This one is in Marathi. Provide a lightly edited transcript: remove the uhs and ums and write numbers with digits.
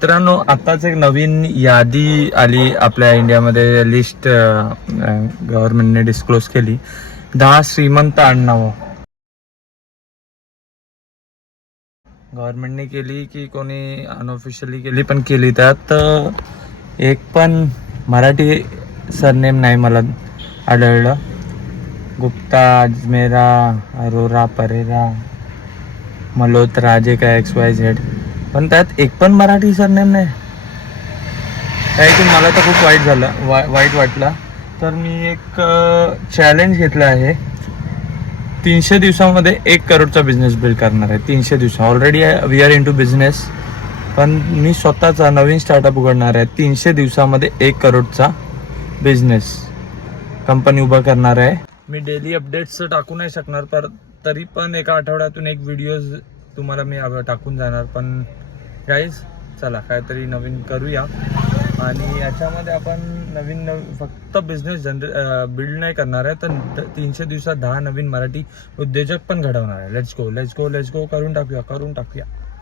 मित्रांनो, आताच एक नवीन यादी आली आपल्या इंडियामध्ये. लिस्ट गव्हर्नमेंटने डिस्क्लोज केली. 10 श्रीमंत आडनावं गव्हर्नमेंटने केली की कोणी अनऑफिशियली केली, पण केली. त्यात एक पण मराठी सरनेम नाही मला आढळलं. गुप्ता, अजमेरा, अरोरा, परेरा, मल्होत्रा, जे काय XYZ, पण त्यात एक पण मराठी सरनेम नाही. ऐकून मला तर खूप वाईट वाटलं. तर मी एक चॅलेंज घेतलं आहे. 300 दिवसामध्ये 1 करोडचा बिझनेस बिल्ड करणार आहे. 300 दिवस. Already we are into business, पण मी स्वतःचा नवीन स्टार्टअप उघडणार आहे. 300 दिवसामध्ये 1 करोडचा बिझनेस कंपनी उभा करणार आहे. मी डेली अपडेट्स टाकू नाही शकणार, पर तरी पण एका आठवड्यातून एक व्हिडिओज तुम्हाला मी टाकून जाणार. पण गाईज, चला काहीतरी नवीन करूया. आणि याच्यामध्ये आपण नवीन फक्त बिझनेस बिल्ड नाही करणार आहे, तर 300 दिवसात 10 नवीन मराठी उद्योजक पण घडवणार आहे. लेट्स गो करून टाकूया.